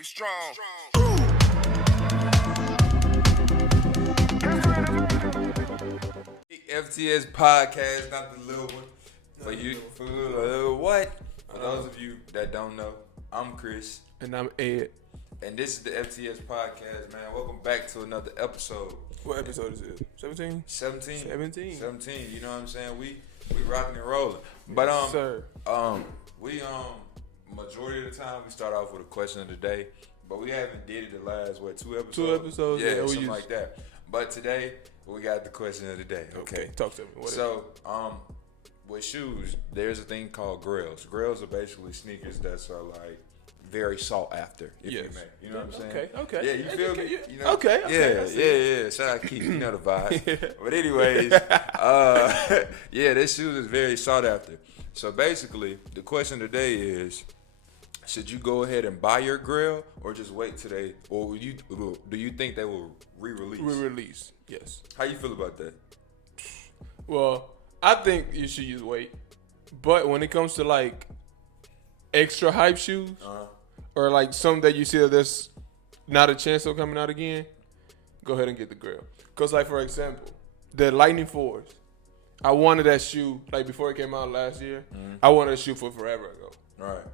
Get strong. FTS Podcast, not the little one. For what? For those of you that don't know, I'm Chris. And I'm Ed. And this is the FTS Podcast, man. Welcome back to another episode. What episode is it? 17? 17. 17. You know what I'm saying? We rocking and rolling. But Yes, sir. we majority of the time we start off with a question of the day. But we haven't did it the last, 2 episodes? 2 episodes, Yeah, something like that. But today, we got the question of the day. Okay. Talk to me. With shoes, there's a thing called grills. Grills are basically sneakers that are like very sought after, if you may. You know what I'm saying? Okay. Yeah, you feel me? You know? Okay. Yeah. Shout out Keith, you know the vibe. But anyways, this shoes is very sought after. So basically, the question today is, should you go ahead and buy your grill or just wait today? Or do you think they will re-release? Re-release, yes. How you feel about that? Well, I think you should just wait. But when it comes to like extra hype shoes or like some that you see that there's not a chance of coming out again, go ahead and get the grill. Because like, for example, the Lightning 4s, I wanted that shoe like before it came out last year. I wanted a shoe for forever ago. All right.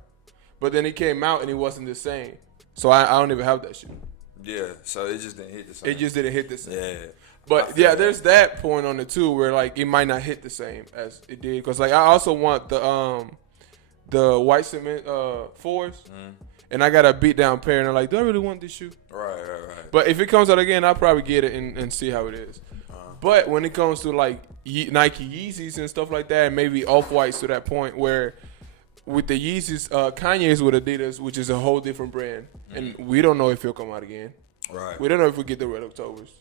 But then it came out and it wasn't the same. So I don't even have that shoe. Yeah, so it just didn't hit the same. It just didn't hit the same. Yeah. But yeah, there's that point on it too where like it might not hit the same as it did. Because like I also want the white cement 4s. And I got a beat down pair and I'm like, do I really want this shoe? Right. But if it comes out again, I'll probably get it and see how it is. But when it comes to like Nike Yeezys and stuff like that, and maybe Off-Whites to that point where with the Yeezys, Kanye's with Adidas, which is a whole different brand. And we don't know if he'll come out again. Right. We don't know if we get the Red Octobers.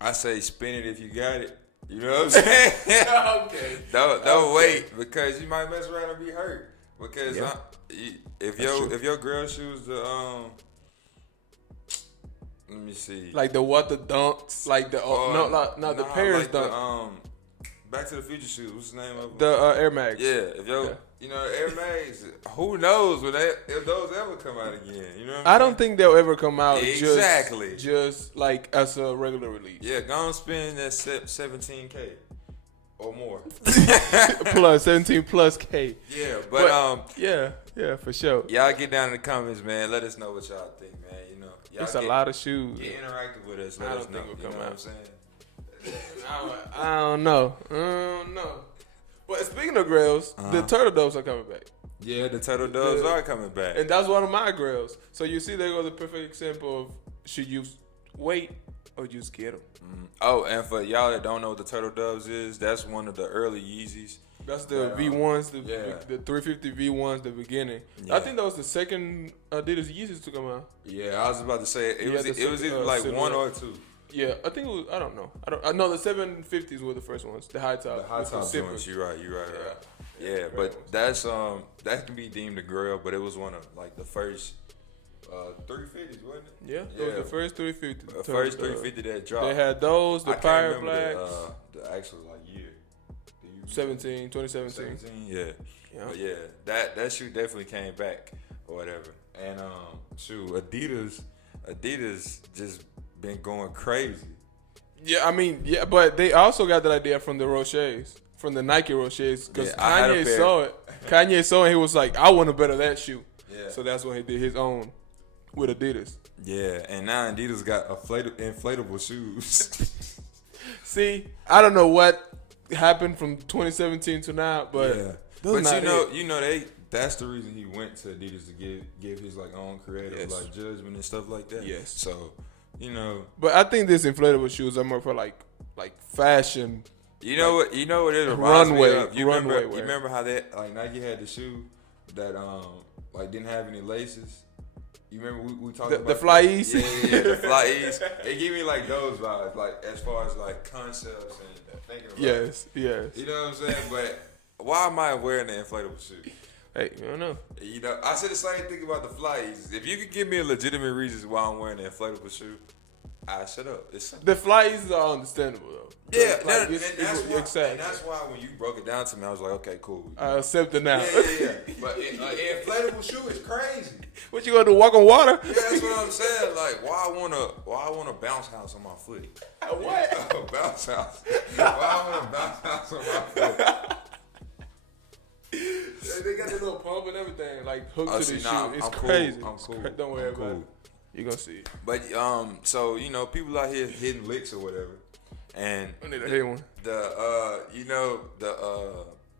I say spin it if you got it. You know what I'm saying? Okay. Don't wait, because you might mess around and be hurt. Because if your girl shoes let me see. Like the dunks, like the the Paris like dunk. Back to the Future shoes. What's the name of them? The Air Max. Yeah, if you know, the Air Max, who knows if those ever come out again? You know what I don't think they'll ever come out exactly just like as a regular release. Yeah, go and spend that $17K or more. Plus 17 plus K. Yeah, but yeah, for sure. Y'all get down in the comments, man. Let us know what y'all think, man. You know, It's a lot of shoes. Get interactive with us. Let us know. You know what I'm saying? I don't know. But speaking of grills, the Turtle Doves are coming back. Yeah, the Turtle Doves are coming back. And that's one of my grills. So you see, there goes the perfect example of should you wait or just get them. Oh, and for y'all that don't know what the Turtle Doves is, that's one of the early Yeezys. That's the V1s, the 350 V1s, the beginning. Yeah. I think that was the second Adidas Yeezys to come out. Yeah, I was about to say it was either like one or two. Yeah, I think it was. I don't know. No, the 750s were the first ones. The high top. The high top joints. You're right. Yeah, but that can be deemed a grill, but it was one of like the first 350s, wasn't it? Yeah, it was the first 350. The first 350 that dropped. They had those, the Pirate Blacks. The actual like year. 2017. Yeah. But yeah, that shoe definitely came back or whatever. And Adidas just been going crazy. Yeah, I mean, but they also got that idea from the Roches, from the Nike Roches, because Kanye saw it. Kanye saw it and he was like, I want to better that shoe. Yeah. So that's when he did his own with Adidas. Yeah, and now Adidas got inflatable shoes. See, I don't know what happened from 2017 to now, but that's the reason he went to Adidas to give his like own creative like judgment and stuff like that. Yes. So, you know. But I think these inflatable shoes are more for like fashion. You know what it reminds me of? You remember how that like Nike had the shoe that like didn't have any laces? You remember we talked about the Fly East? Yeah, the Fly East. It gave me like those vibes, like as far as like concepts and thinking about Yes. You know what I'm saying? But why am I wearing the inflatable shoe? Hey, you don't know. You know, I said the same thing about the Fly East. If you could give me a legitimate reason why I'm wearing the inflatable shoe, shut up. It's the flights are understandable though. Yeah, like, and that's why when you broke it down to me, I was like, okay, cool. I accept it now. Yeah. But an inflatable shoe is crazy. What you gonna do? Walk on water? Yeah, that's what I'm saying. Like, why I want a bounce house on my foot? What? A bounce house. Why I want a bounce house on my foot? They got the little pump and everything, like hooked to the shoe. It's I'm crazy. Cool. I'm cool. Don't worry I'm about cool. it. You gonna see it. But so people out here hitting licks or whatever, and I need to hit one.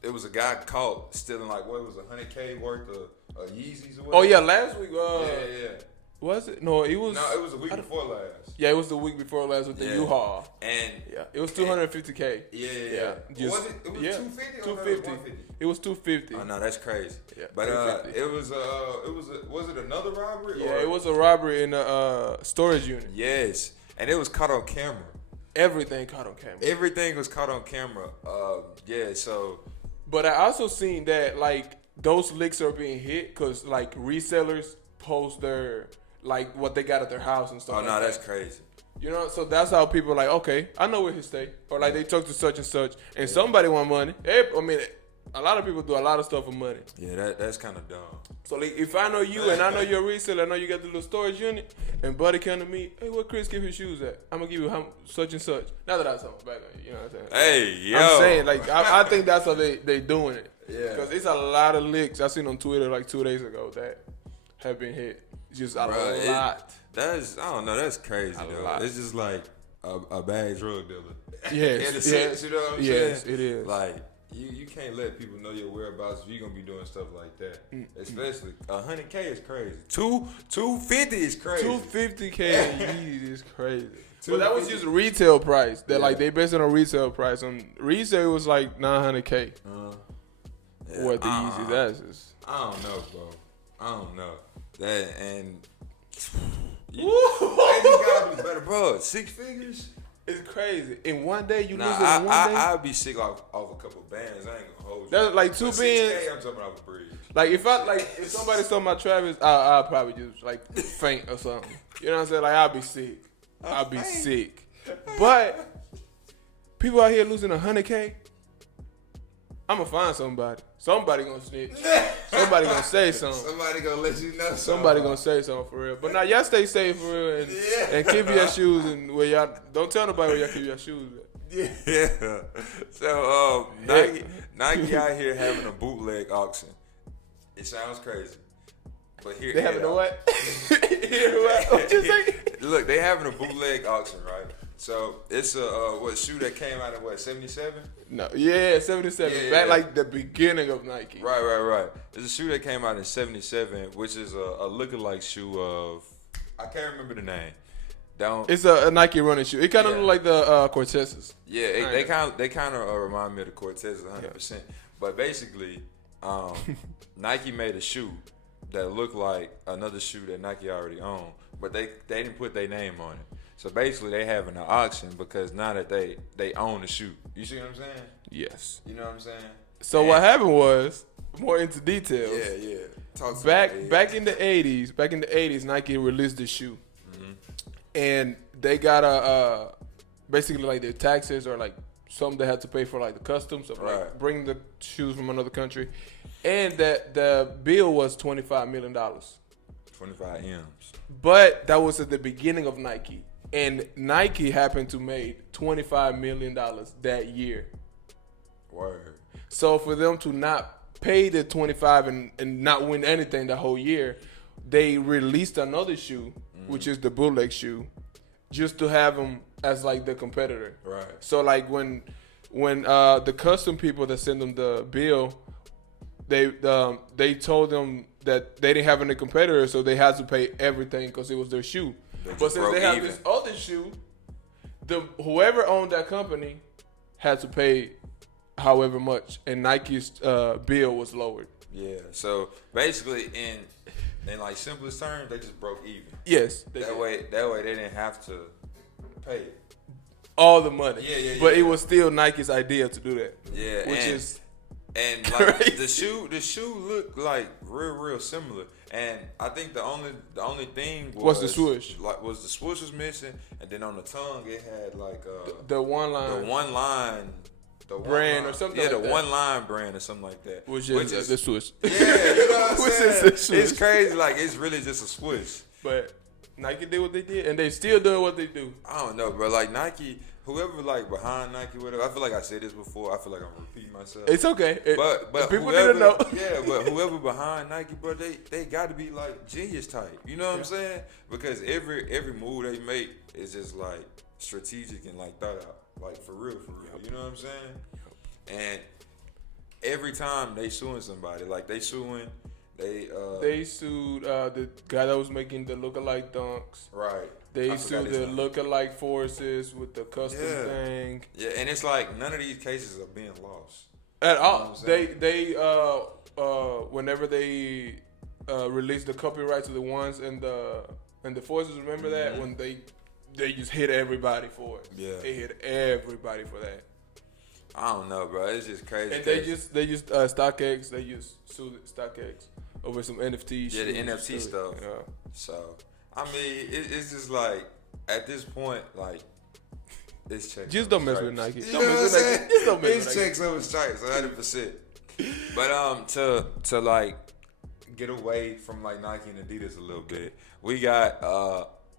It was a guy caught stealing like what was $100K worth of Yeezys or whatever. Oh yeah, last week. Yeah. Was it? No, it was. No, it was the week before last. Yeah, it was the week before last with the U-Haul. And yeah, it was $250K. Yeah. Was it? It was 250. 250. It was 250. Oh no, that's crazy. Yeah, but was it another robbery? Yeah, it was a robbery in a storage unit. Yes, and it was caught on camera. Everything caught on camera. Everything was caught on camera. So. But I also seen that like those licks are being hit because like resellers post their like what they got at their house and stuff. Oh no, that's crazy. You know, so that's how people are like, okay, I know where he stay, or like they talk to such and such, and somebody want money. I mean, a lot of people do a lot of stuff for money. Yeah, that's kind of dumb. So like, if I know you and I know you're a reseller, I know you got the little storage unit, and buddy come to me, hey, where Chris give his shoes at? I'm gonna give you such and such. Not that I was talking back on you, you know what I'm saying? Hey, yo. I'm saying like I think that's how they doing it. Yeah. Because it's a lot of licks I seen on Twitter like 2 days ago that have been hit. Just a lot. I don't know. That's crazy though. Lot. It's just like a bad drug dealer. Yes. In a sense, you know what I'm saying? Yes, it is. Like you can't let people know your whereabouts if you're gonna be doing stuff like that. Especially $100K is crazy. 250 is crazy. 250K is crazy. But that was just retail price. That like they based it on retail price. On resale it was like 900K. What the Yeezy? That's just. I don't know, bro. I don't know that and. You gotta be better, bro. 6 figures. It's crazy. In one day, you lose it in one day. I'll be sick off a couple bands. I ain't gonna hold you. That's like 2 bands. I'm jumping off a bridge. Like if somebody stole my Travis, I'll probably just like faint or something. You know what I'm saying? Like I'll be sick. I'll be sick. But people out here losing 100K. I'ma find somebody. Somebody gonna snitch. Somebody gonna say something. Somebody gonna let you know. Somebody gonna say something for real. But now y'all stay safe for real and keep your shoes and where y'all don't tell nobody where y'all keep your shoes at. Yeah. So Nike out here having a bootleg auction. It sounds crazy. But here they having a what? What you say? Look, they having a bootleg auction, right? So it's a shoe that came out in 77? No, yeah, 77. Yeah, Back like the beginning of Nike. Right. It's a shoe that came out in 77, which is a lookalike shoe of I can't remember the name. It's a Nike running shoe. It kind of look like the Cortezes. Yeah, they kind of remind me of the Cortezes 100%. Yeah. But basically, Nike made a shoe that looked like another shoe that Nike already owned, but they didn't put their name on it. So basically, they having an auction because now that they own the shoe. You see what I'm saying? Yes. You know what I'm saying? So what happened was more into details. Yeah. Back in the 80s, Nike released the shoe, and they got basically like their taxes or like something they had to pay for like the customs of like bringing the shoes from another country, and that the bill was $25 million. 25 M's. But that was at the beginning of Nike. And Nike happened to make $25 million that year. Word. So for them to not pay the 25 and not win anything the whole year, they released another shoe, which is the bootleg shoe, just to have them as like the competitor. Right. So like when the custom people that send them the bill, they told them that they didn't have any competitors, so they had to pay everything because it was their shoe. But since they have this other shoe, whoever owned that company had to pay however much, and Nike's bill was lowered. Yeah. So basically, in like simplest terms, they just broke even. Yes. That way they didn't have to pay all the money. Yeah. But it was still Nike's idea to do that. Yeah. Which is and like the shoe looked like real similar. And I think the only thing was the swoosh. Was the swoosh was missing, and then on the tongue it had like the one line. The brand or something. Yeah, like the that. one line brand or something like that. Which is the swoosh. Yeah, you know what I'm saying? It's crazy. Like it's really just a swoosh. But Nike did what they did, and they still doing what they do. I don't know, bro. Like Nike, whoever like behind Nike, whatever. I feel like I said this before. I feel like I'm repeating myself. It's okay. But people whoever, need to know. Yeah, but whoever behind Nike, bro, they got to be like genius type. You know what I'm saying? Because every move they make is just like strategic and like thought out, like for real. You know what I'm saying? And every time they suing somebody, like they sued the guy that was making the lookalike dunks. Right. They sued the lookalike forces with the custom thing. Yeah, and it's like none of these cases are being lost at all. They whenever they released the copyright to the ones and the forces, remember that when they just hit everybody for it. Yeah, they hit everybody for that. I don't know, bro. It's just crazy. And they just StockX. They just sued StockX over some NFT. Yeah, the NFT stuff. Yeah. So I mean, it's just like at this point, like it's checks. Just don't mess with Nike. You know what I'm saying? Just don't mess with It's Nike. checks over stripes, 100%. But to like get away from like Nike and Adidas a little bit, we got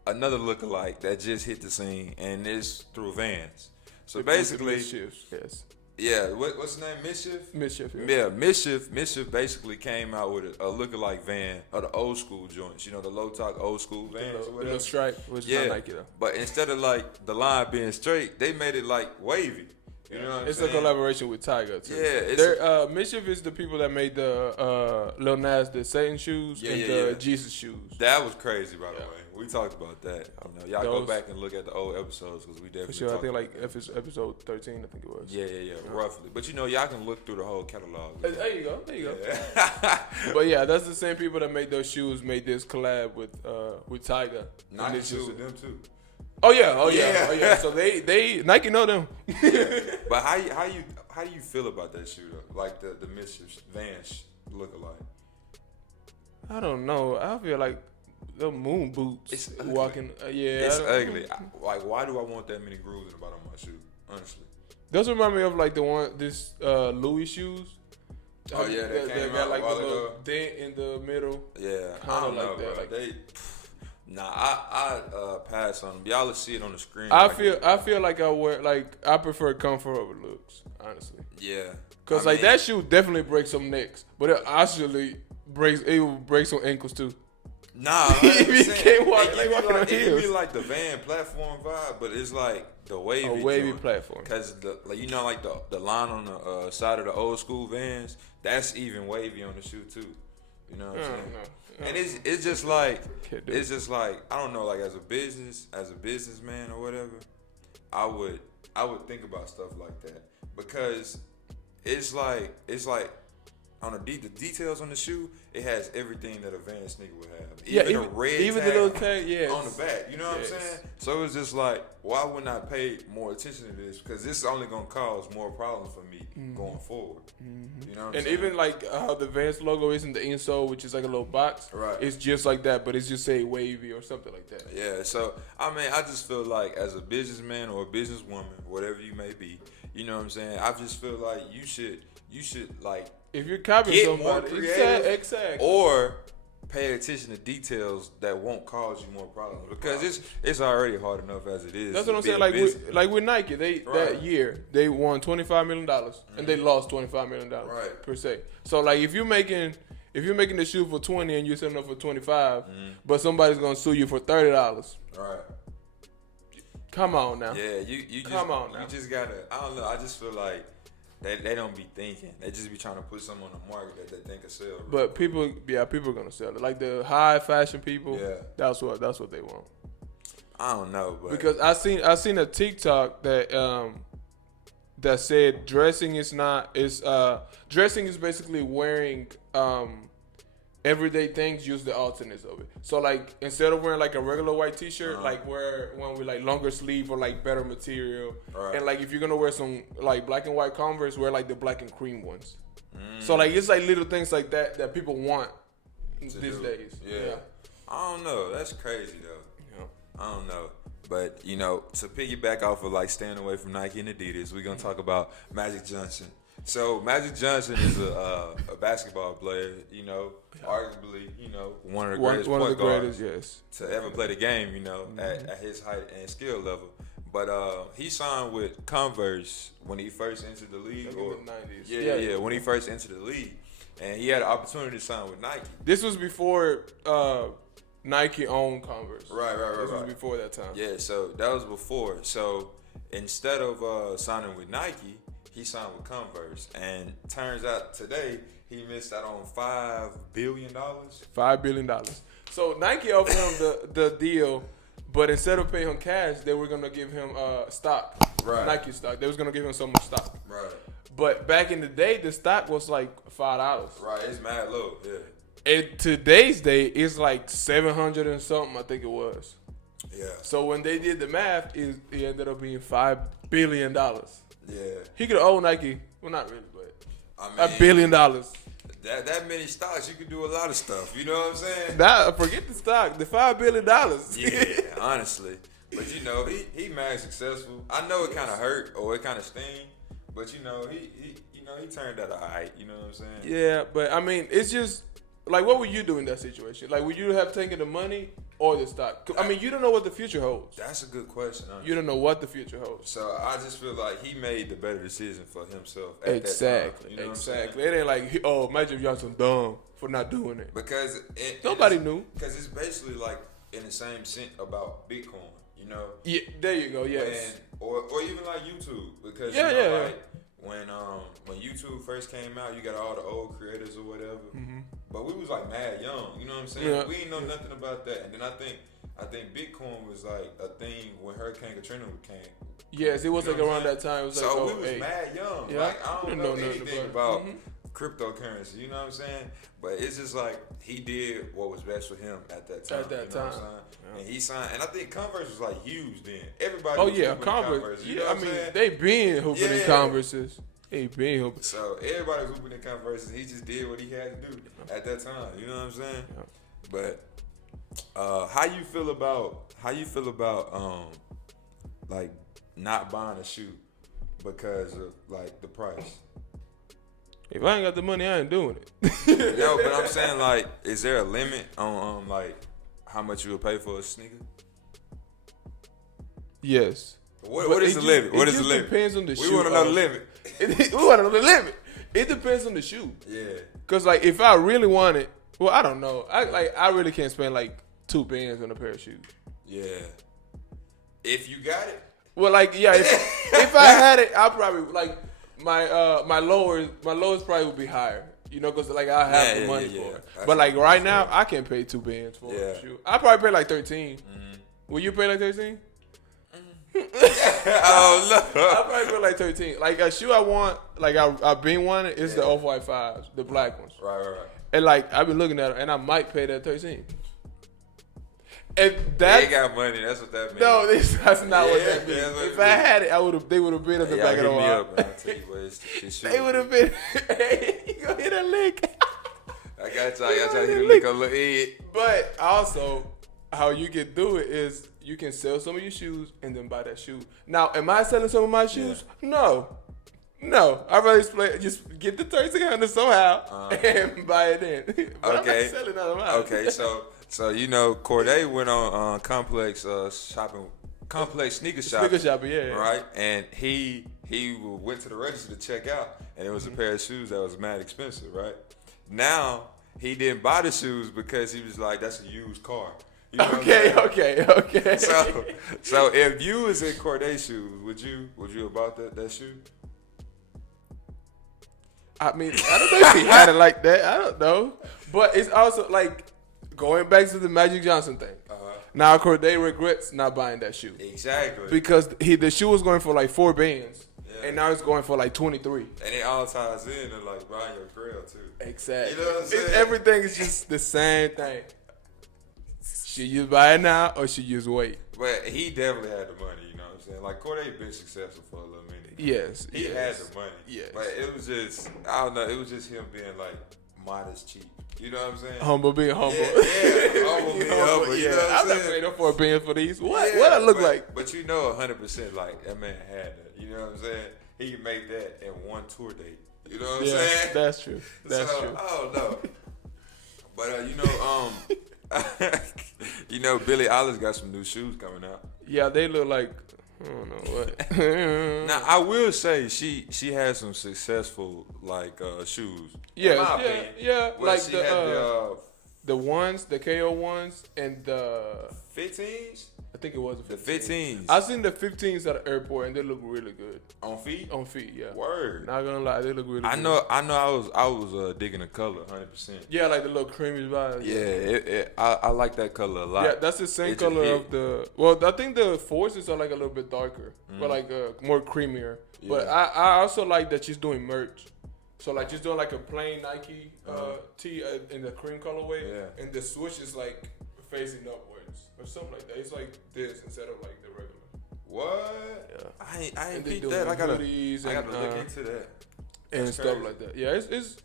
another lookalike that just hit the scene, and it's through Vans. So basically, yes. Yeah, what's the name? Mischief? Mischief, yeah. Mischief basically came out with a lookalike van of the old school joints. You know, the low top old school vans or whatever. The stripe, which is not Nike though. But instead of like the line being straight, they made it like wavy. You know what I'm saying? It's a collaboration with Tiger too. Yeah, Mischief is the people that made the Lil Nas the Satan shoes and the Jesus shoes. That was crazy, by the way. We talked about that. You know, y'all go back and look at the old episodes because we definitely. For sure, I think like episode 13, I think it was. Yeah, roughly. But you know, y'all can look through the whole catalog. There you go. But yeah, that's the same people that made those shoes made this collab with Tiger. Nike sued them too. Oh yeah. So they Nike know them. But how do you feel about that shoe though? Like the Mischief Vans lookalike. I don't know. I feel like the moon boots. It's walking. It's ugly. Like, why do I want that many grooves in the bottom of my shoe? Honestly, those remind me of like this Louis shoes. Oh yeah, they got like the little dent in the middle. Yeah, I don't know, like bro. I pass on them. Y'all will see it on the screen. I feel like I prefer comfort over looks, honestly. Yeah, cause that shoe definitely breaks some necks, but it actually will break some ankles too. Nah, if you can't walk on it heels. give me like the Van platform vibe, but it's like the wavy platform. Cause like the line on the side of the old school Vans, that's even wavy on the shoe too. You know what I'm saying? No. And it's just like I don't know, like as a businessman or whatever, I would think about stuff like that because it's like on the details on the shoe, it has everything that a Van sneaker would have. Even a red tag, the little tag, on the back. You know what I'm saying? So it's just like, why wouldn't I pay more attention to this? Because this is only gonna cause more problems for me going forward. You know what I'm saying? And even like how the Vans logo is in the insole, which is like a little box. Right. It's just like that, but it's just say wavy or something like that. Yeah. So I mean, I just feel like as a businessman or a businesswoman, whatever you may be, you know what I'm saying? I just feel like you should like. If you're copying somebody, more creative, exactly. Or pay attention to details that won't cause you more problems because it's already hard enough as it is. That's what I'm saying. Like with Nike, that year they won $25 million and they lost $25 million per se. So like if you're making the shoe for 20 and you're selling it for 25, but somebody's gonna sue you for $30. Right. Come on now. Yeah, you come on now. You just gotta. I don't know. I just feel like. They don't be thinking. They just be trying to put something on the market that they think will sell. Right? But people are gonna sell it. Like the high fashion people, that's what they want. I don't know, but because I seen a TikTok that said dressing is basically wearing everyday things, use the alternates of it. So like instead of wearing like a regular white t-shirt, like wear one with like longer sleeve or like better material. Right. And like if you're gonna wear some like black and white Converse, wear like the black and cream ones. So like it's like little things like that people want these days. Yeah. I don't know. That's crazy though. Yeah. I don't know. But, you know, to piggyback off of like staying away from Nike and Adidas, we're going to talk about Magic Johnson. So Magic Johnson is a basketball player, you know, arguably, you know, one of the greatest point guards to ever play the game, you know, at his height and skill level. But he signed with Converse when he first entered the league. Or in the 90s. Yeah, when he first entered the league. And he had an opportunity to sign with Nike. This was before Nike owned Converse. Right. This was before that time. Yeah, so that was before. So instead of signing with Nike, he signed with Converse. And turns out today he missed out on $5 billion. $5 billion. So Nike offered him the deal, but instead of paying him cash, they were going to give him stock. Right. Nike stock. They was going to give him so much stock. Right. But back in the day, the stock was like $5. Right, it's mad low, yeah. In today's day, it's like 700 and something, I think it was. Yeah. So when they did the math, it ended up being $5 billion. Yeah. He could have owed Nike, well, not really, but I mean, $1 billion. That many stocks, you could do a lot of stuff. You know what I'm saying? Nah, forget the stock. The $5 billion. Yeah, honestly. But you know, he mad successful. I know it kind of hurt or it kind of sting, but you know, he turned out alright. You know what I'm saying? Yeah, but I mean, it's just like, what would you do in that situation? Like, would you have taken the money or the stock? I mean, you don't know what the future holds. That's a good question. Honestly. You don't know what the future holds. So I just feel like he made the better decision for himself. Exactly. That time. You know Exactly. It ain't like, oh, Magic Johnson dumb for not doing it. Because nobody knew. Because it's basically like in the same sense about Bitcoin. You know? Yeah. There you go. Yes. Or even like YouTube, because like when YouTube first came out, you got all the old creators or whatever. Mm-hmm. But we was like mad young, you know what I'm saying? Yeah. We didn't know nothing about that. And then I think Bitcoin was like a thing when Hurricane Katrina came. Yes, it was like around that time. It was so like, we was mad young. Yeah. Like I don't know anything about cryptocurrency, you know what I'm saying? But it's just like he did what was best for him at that time. And he signed, and I think Converse was like huge then. Everybody. Oh was yeah, Converse. You know what I'm saying? They been hooping in Converses. They been hooping. So everybody was hooping in Converses. He just did what he had to do at that time. You know what I'm saying? Yeah. But how you feel about like not buying a shoe because of like the price? If I ain't got the money, I ain't doing it. No, but I'm saying, like, is there a limit on like how much you would pay for a sneaker? Yes. What is the limit? What is the limit? It depends on the shoe. We want to know the limit. We want to know the limit. It depends on the shoe. Yeah. Cause like if I really want it, well, I don't know. I really can't spend like $2 on a pair of shoes. Yeah. If you got it. Well, like yeah, if I had it, I probably like. My lowest price would be higher, you know, because like I have the money for it. But like right now, I can't pay $2 for a shoe. I probably pay like 13. Will you pay like 13? Oh no! I probably pay like 13. Like a shoe I want, like I've been wanting, is the Off-White 5s, the black ones. Right. And like I've been looking at them, and I might pay that 13. If they got money, that's what that means. No, that's not what that means. If I had it, they would have been at the back of the wall. I'll tell you what, it's they would have been. Hey, you gonna hit a lick? I got to hit a lick on the head. But also, how you can do it is you can sell some of your shoes and then buy that shoe. Now, am I selling some of my shoes? No. I'd rather just get the 1300 somehow and buy it in. But I'm not selling none of mine. Okay, so you know, Corday went on Complex sneaker shopping. Sneaker shopping, yeah. Right, and he went to the register to check out, and it was a pair of shoes that was mad expensive. Right, now he didn't buy the shoes because he was like, that's a used car. You know Okay. So if you was in Corday shoes, would you have bought that shoe? I mean, I don't know if he had it like that. I don't know, but it's also like. Going back to the Magic Johnson thing. Now Corday regrets not buying that shoe. Exactly. Because the shoe was going for like $4, and now it's going for like 23. And it all ties in to like buying your grill too. Exactly. You know what I'm saying? Everything is just the same thing. Should you buy it now or should you just wait? But he definitely had the money. You know what I'm saying? Like Corday been successful for a little minute. Yes. He had the money. Yes. But it was just, I don't know. It was just him being like modest cheap. You know what I'm saying? Humble, being humble. Yeah, humble, being humble. You know what I'm not paying up for a band for these. What I look like? But you know 100% like that man had that. You know what I'm saying? He made that in one tour date. You know what I'm saying? That's true. That's true. Oh no. But you know, Billie Eilish got some new shoes coming out. Yeah, they look like I don't know what. Now I will say she has some successful shoes. Yeah, well, like she had the ones, the KO ones, and the 15s. I think it was the 15s. I seen the 15s at the airport, and they look really good on feet. On feet, yeah. Word. Not gonna lie, they look really good. I know. I was digging the color 100%. Yeah, like the little creamy vibe. Yeah, I like that color a lot. Yeah, that's the same color of the. Well, I think the Forces are like a little bit darker, but like more creamier. Yeah. But I also like that she's doing merch. So like she's doing like a plain Nike tee in the cream colorway, and the switch is like facing upwards or something like that. It's like this instead of like the regular. What? Yeah. I ain't peeped that. I gotta look into that and stuff like that. Yeah, it's.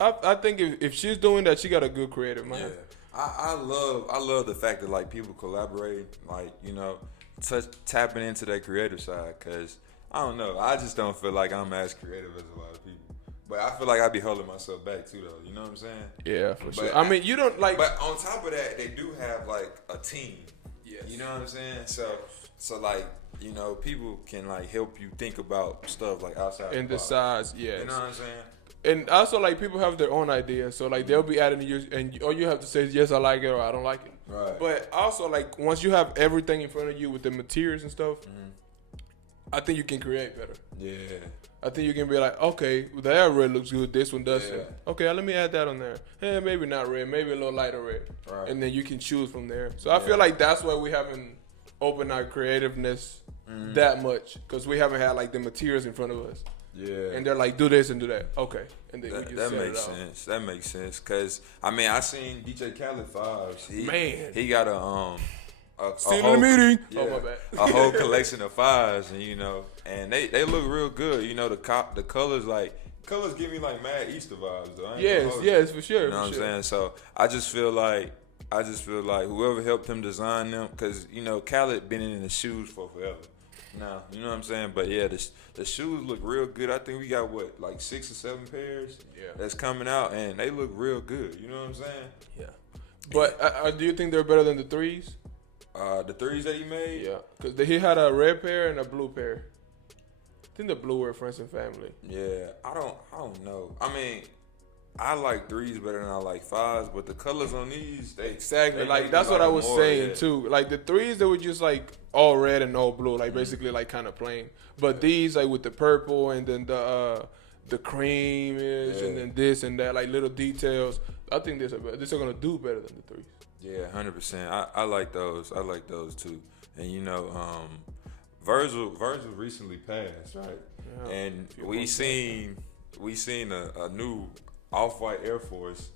I think if she's doing that, she got a good creative mind. Yeah, I love the fact that like people collaborate, like tapping into their creative side. Cause I don't know, I just don't feel like I'm as creative as a lot of people. But I feel like I be holding myself back too, though. You know what I'm saying? Yeah, for sure. I mean, you don't like. But on top of that, they do have like a team. Yes. You know what I'm saying? So like, people can like help you think about stuff like outside. And the size, yes. You know what I'm saying? And also like people have their own ideas, so like they'll be adding to you, and all you have to say is yes, I like it, or I don't like it. Right. But also like once you have everything in front of you with the materials and stuff, I think you can create better. Yeah. I think you can be like, okay, that red looks good. This one doesn't. Okay, let me add that on there. Maybe not red. Maybe a little lighter red. Right. And then you can choose from there. So I feel like that's why we haven't opened our creativeness that much, because we haven't had like the materials in front of us. Yeah. And they're like, do this and do that. Okay. And then we just that makes sense. That makes sense. Cause I mean, I seen DJ Khaled fives. He got a still in the meeting. Yeah, oh my bad. A whole collection of fives, and they look real good. The colors give me like mad Easter vibes though. Yes, for sure. You know what I'm saying? So I just feel like whoever helped him design them, because Khaled been in the shoes for forever. Now, you know what I'm saying? But yeah, the shoes look real good. I think we got like 6 or 7 pairs that's coming out, and they look real good. You know what I'm saying? Yeah. But do you think they're better than the 3s? The 3s that he made? Yeah, because he had a red pair and a blue pair. I think the blue were friends and family. Yeah, I don't know. I mean, I like 3s better than I like 5s, but the colors on these, exactly. Like that's what I was saying too. Like the 3s, they were just like all red and all blue, like basically like kind of plain. But these, like with the purple and then the creamish and then this and that, like little details. I think these are gonna do better than the 3s. Yeah, 100%. I like those. I like those too. And Virgil recently passed, right? Yeah. And we seen a new Off-White Air Force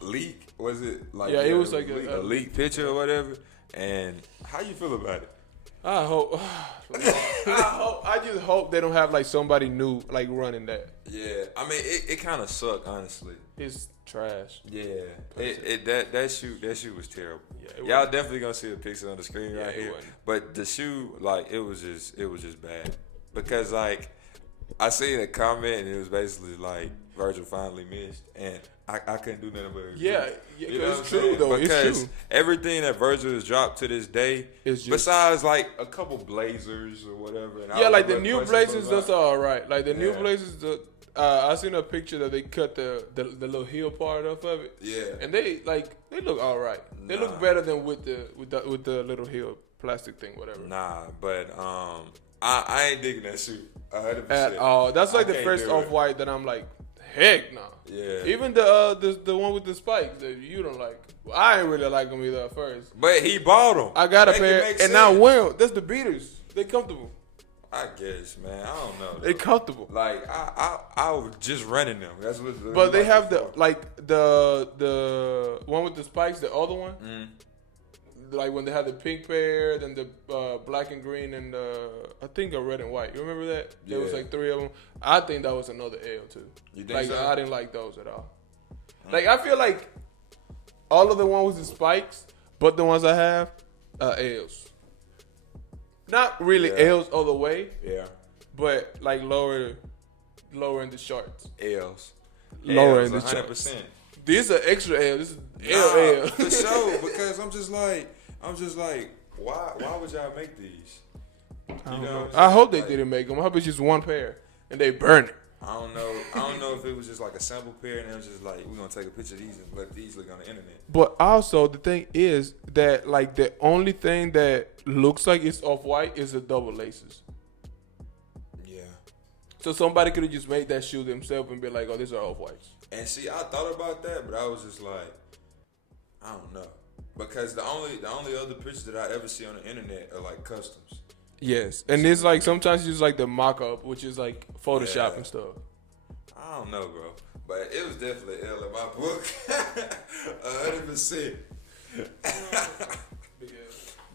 leak. Was it like it was like a leak picture or whatever? And how you feel about it? I hope. I just hope they don't have like somebody new like running that. Yeah, I mean it kind of sucked, honestly. It's trash. Yeah, that shoe was terrible. Yeah, y'all definitely gonna see a picture on the screen right here. But the shoe, like it was just bad, because like I seen a comment and it was basically like Virgil finally missed, and I couldn't do nothing but agree. Yeah, it's true though. Because it's true. Everything that Virgil has dropped to this day, besides like a couple Blazers or whatever. And like the new Blazers, that's all right. Like the new Blazers, I seen a picture that they cut the little heel part off of it. Yeah, and they look all right. They look better than with the little heel plastic thing, whatever. Nah, but I ain't digging that shoe 100%. At all. That's like the first Off-White that I'm like, heck no. Yeah. Even the one with the spikes that you don't like. Well, I ain't really like them either at first. But he bought them. I got a pair, and now well, that's the beaters. They comfortable. I guess, man. I don't know. They comfortable. Like I was just running them. That's what. But they have the one with the spikes, the other one. Like when they had the pink pair, then the black and green, and I think a red and white. You remember that? Yeah. There was like 3 of them. I think that was another L too. You think so? I didn't like those at all. Like, I feel like all of the ones with the spikes, but the ones I have, L's. Not really L's all the way. Yeah. But, like, lower in the charts. L's. Lower in the 100%. charts. This is an extra L. This is LL. For sure, because I'm just like, why would y'all make these? I hope they didn't make them. I hope it's just one pair and they burn it. I don't know if it was just like a sample pair and it was just like, we're gonna take a picture of these and let these look on the internet. But also the thing is that like the only thing that looks like it's off-white is the double laces. Yeah. So somebody could have just made that shoe themselves and be like, oh, these are off-whites. And see, I thought about that, but I was just like, I don't know. Because the only other pictures that I ever see on the internet are like customs. Yes. And it's like sometimes you use like the mock-up, which is like Photoshop and stuff. I don't know, bro. But it was definitely L in my book. 100%.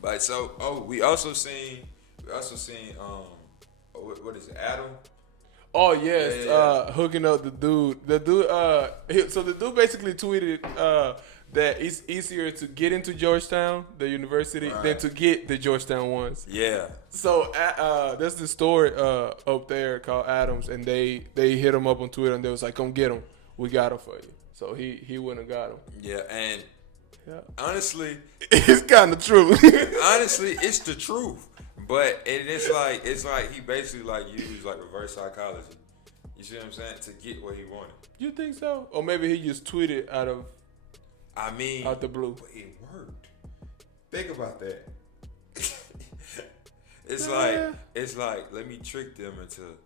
But so, we also seen what is it, Adam? Oh yes, yeah. Hooking up the dude. So the dude basically tweeted that it's easier to get into Georgetown, the university, than to get the Georgetown ones. Yeah. So there's this store up there called Adams, and they hit him up on Twitter, and they was like, "Come get him, we got him for you." So he went and got him. Yeah, and honestly, it's kind of true. Honestly, it's the truth. But it's like he basically like used like reverse psychology. You see what I'm saying? To get what he wanted. You think so? Or maybe he just tweeted out the blue. But it worked. Think about that. It's like let me trick them into,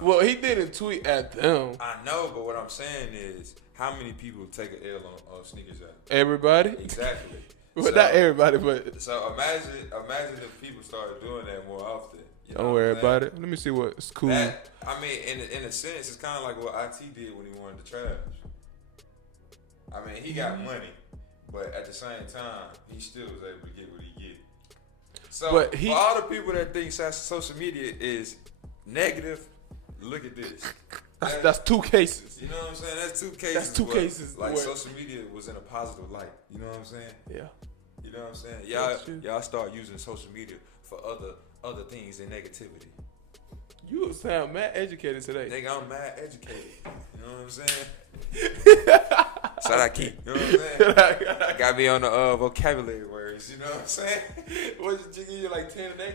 Well, he didn't tweet at them. I know, but what I'm saying is, how many people take an L on sneakers out? Everybody. Exactly. Well, not everybody, but so imagine if people started doing that more often. Don't worry about it. Let me see what's cool. In a sense, it's kind of like what IT did when he wanted the trash. I mean, he got money, but at the same time, he still was able to get what he get. So for all the people that think social media is negative, look at this. That's two cases. You know what I'm saying? That's two cases. That's two cases. Like social media was in a positive light. You know what I'm saying? Yeah. You know what I'm saying? Y'all start using social media for other things than negativity. You sound mad educated today. Nigga, I'm mad educated. You know what I'm saying? Shout out Keith. You know what I'm saying? Got me on the vocabulary words. You know what I'm saying? What's your you like 10 a day?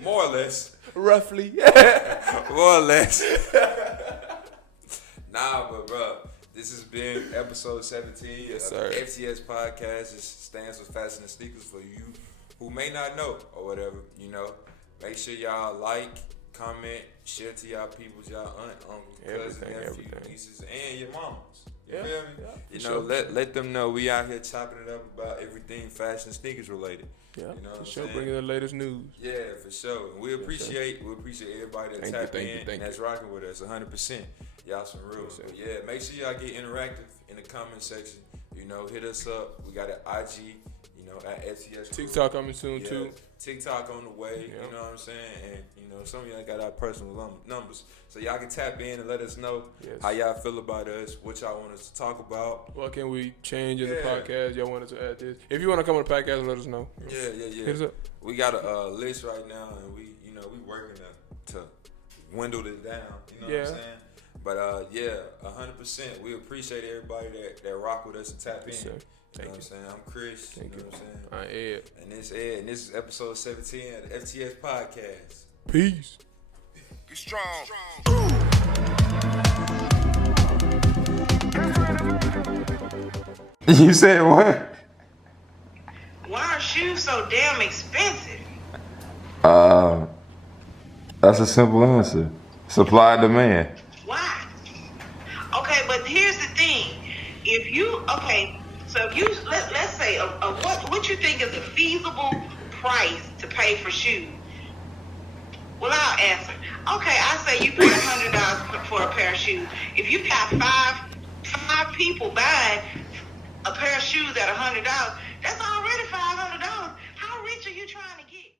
More or less. Roughly. More or less. Nah, but bro, this has been episode 17 yes, of the FTS Podcast. It stands for Fashion and Sneakers for you who may not know or whatever, Make sure y'all like, comment, share to y'all peoples, y'all aunt, uncle, cousin, nephew, nieces, and your mamas. You feel me? Yeah, let them know we out here chopping it up about everything fashion and sneakers related. Yeah, you know what for I'm sure. saying? Bringing the latest news. Yeah, for sure. And we appreciate everybody that tap in and that's rocking with us 100%. Y'all some real. But yeah, make sure y'all get interactive in the comment section. Hit us up. We got an IG. At FTS. TikTok coming soon too. TikTok on the way. Yeah. You know what I'm saying? And some of y'all got our personal numbers, so y'all can tap in and let us know how y'all feel about us, what y'all want us to talk about. What can we change in the podcast? Y'all want us to add this? If you want to come on the podcast, let us know. Yeah. Hit us up. We got a list right now, and we working to dwindle it down. You know what I'm saying? But 100%. We appreciate everybody that rock with us and tap in. Sure. You know what I'm saying? I'm Chris. Thank you. Know what I'm Ed. And this Ed. And this is episode 17 of the FTS Podcast. Peace. Be strong. You said what? Why are shoes so damn expensive? That's a simple answer. Supply and demand. Why? Okay, but here's the thing. So if you let's say what you think is a feasible price to pay for shoes? Well, I'll answer. Okay, I say you pay $100 for a pair of shoes. If you got five people buying a pair of shoes at $100,